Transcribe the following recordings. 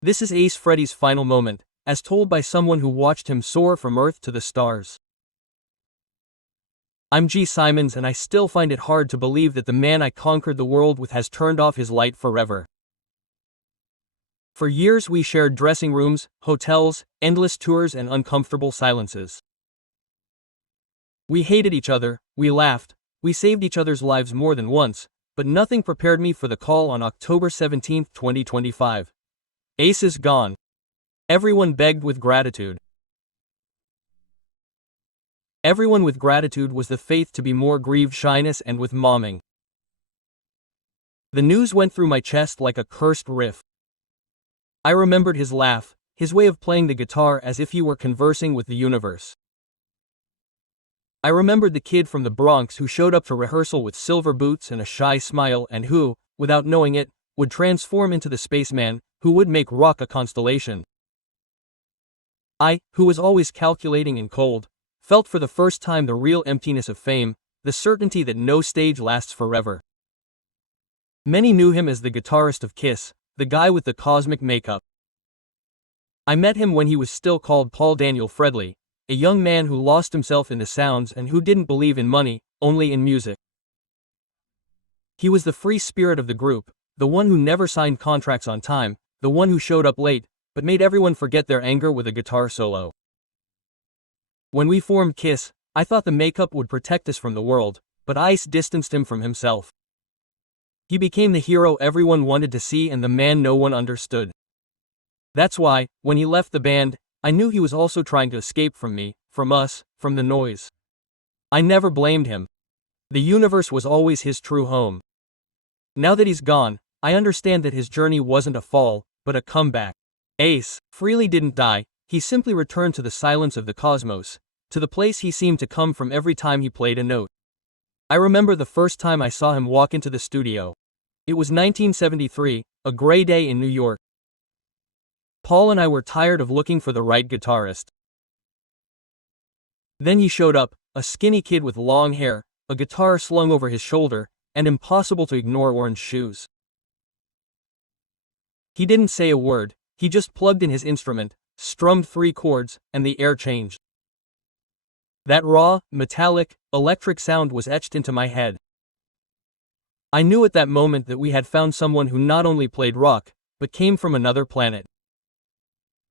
This is Ace Frehley's final moment, as told by someone who watched him soar from Earth to the stars. I'm G. Simons, and I still find it hard to believe that the man I conquered the world with has turned off his light forever. For years we shared dressing rooms, hotels, endless tours, and uncomfortable silences. We hated each other, we laughed, we saved each other's lives more than once, but nothing prepared me for the call on October 17, 2025. Ace is gone. Everyone begged with gratitude. Everyone with gratitude was the faith to be more grieved shyness and with momming. The news went through my chest like a cursed riff. I remembered his laugh, his way of playing the guitar as if he were conversing with the universe. I remembered the kid from the Bronx who showed up to rehearsal with silver boots and a shy smile and who, without knowing it, would transform into the spaceman who would make rock a constellation. I, who was always calculating and cold, felt for the first time the real emptiness of fame, the certainty that no stage lasts forever. Many knew him as the guitarist of Kiss, the guy with the cosmic makeup. I met him when he was still called Paul Daniel Frehley, a young man who lost himself in the sounds and who didn't believe in money, only in music. He was the free spirit of the group, the one who never signed contracts on time, the one who showed up late, but made everyone forget their anger with a guitar solo. When we formed Kiss, I thought the makeup would protect us from the world, but ice distanced him from himself. He became the hero everyone wanted to see and the man no one understood. That's why, when he left the band, I knew he was also trying to escape from me, from us, from the noise. I never blamed him. The universe was always his true home. Now that he's gone, I understand that his journey wasn't a fall, but a comeback. Ace Frehley didn't die, he simply returned to the silence of the cosmos, to the place he seemed to come from every time he played a note. I remember the first time I saw him walk into the studio. It was 1973, a gray day in New York. Paul and I were tired of looking for the right guitarist. Then he showed up, a skinny kid with long hair, a guitar slung over his shoulder, and impossible to ignore orange shoes. He didn't say a word, he just plugged in his instrument, strummed 3 chords, and the air changed. That raw, metallic, electric sound was etched into my head. I knew at that moment that we had found someone who not only played rock, but came from another planet.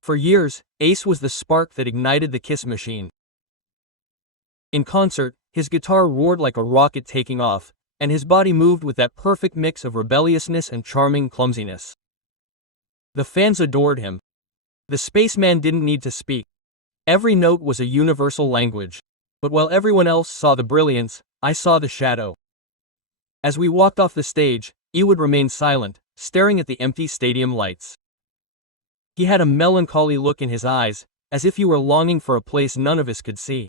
For years, Ace was the spark that ignited the Kiss machine. In concert, his guitar roared like a rocket taking off, and his body moved with that perfect mix of rebelliousness and charming clumsiness. The fans adored him. The spaceman didn't need to speak. Every note was a universal language. But while everyone else saw the brilliance, I saw the shadow. As we walked off the stage, he would remain silent, staring at the empty stadium lights. He had a melancholy look in his eyes, as if he were longing for a place none of us could see.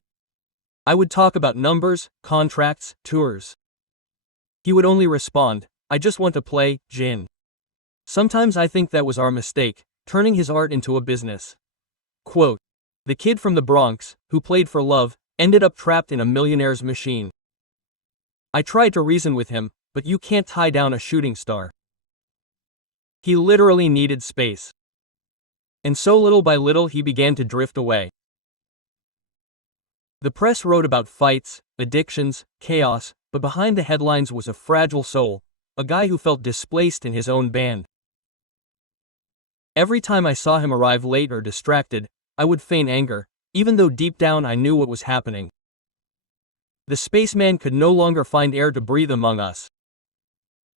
I would talk about numbers, contracts, tours. He would only respond, "I just want to play, Jin." Sometimes I think that was our mistake, turning his art into a business. Quote, "The kid from the Bronx, who played for love, ended up trapped in a millionaire's machine. I tried to reason with him, but you can't tie down a shooting star. He literally needed space. And so little by little he began to drift away." The press wrote about fights, addictions, chaos, but behind the headlines was a fragile soul, a guy who felt displaced in his own band. Every time I saw him arrive late or distracted, I would feign anger, even though deep down I knew what was happening. The spaceman could no longer find air to breathe among us.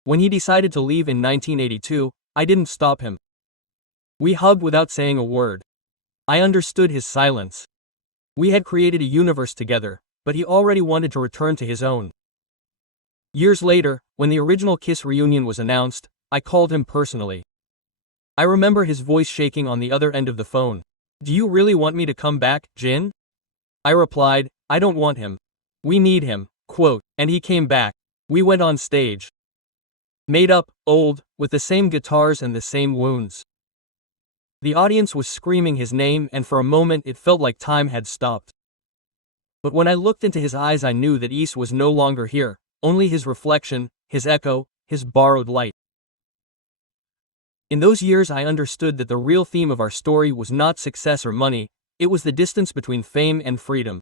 When he decided to leave in 1982, I didn't stop him. We hugged without saying a word. I understood his silence. We had created a universe together, but he already wanted to return to his own. Years later, when the original Kiss reunion was announced, I called him personally. I remember his voice shaking on the other end of the phone. "Do you really want me to come back, Jin?" I replied, "I don't want him. We need him." Quote, and he came back. We went on stage. Made up, old, with the same guitars and the same wounds. The audience was screaming his name, and for a moment it felt like time had stopped. But when I looked into his eyes I knew that Ace was no longer here, only his reflection, his echo, his borrowed light. In those years I understood that the real theme of our story was not success or money, it was the distance between fame and freedom.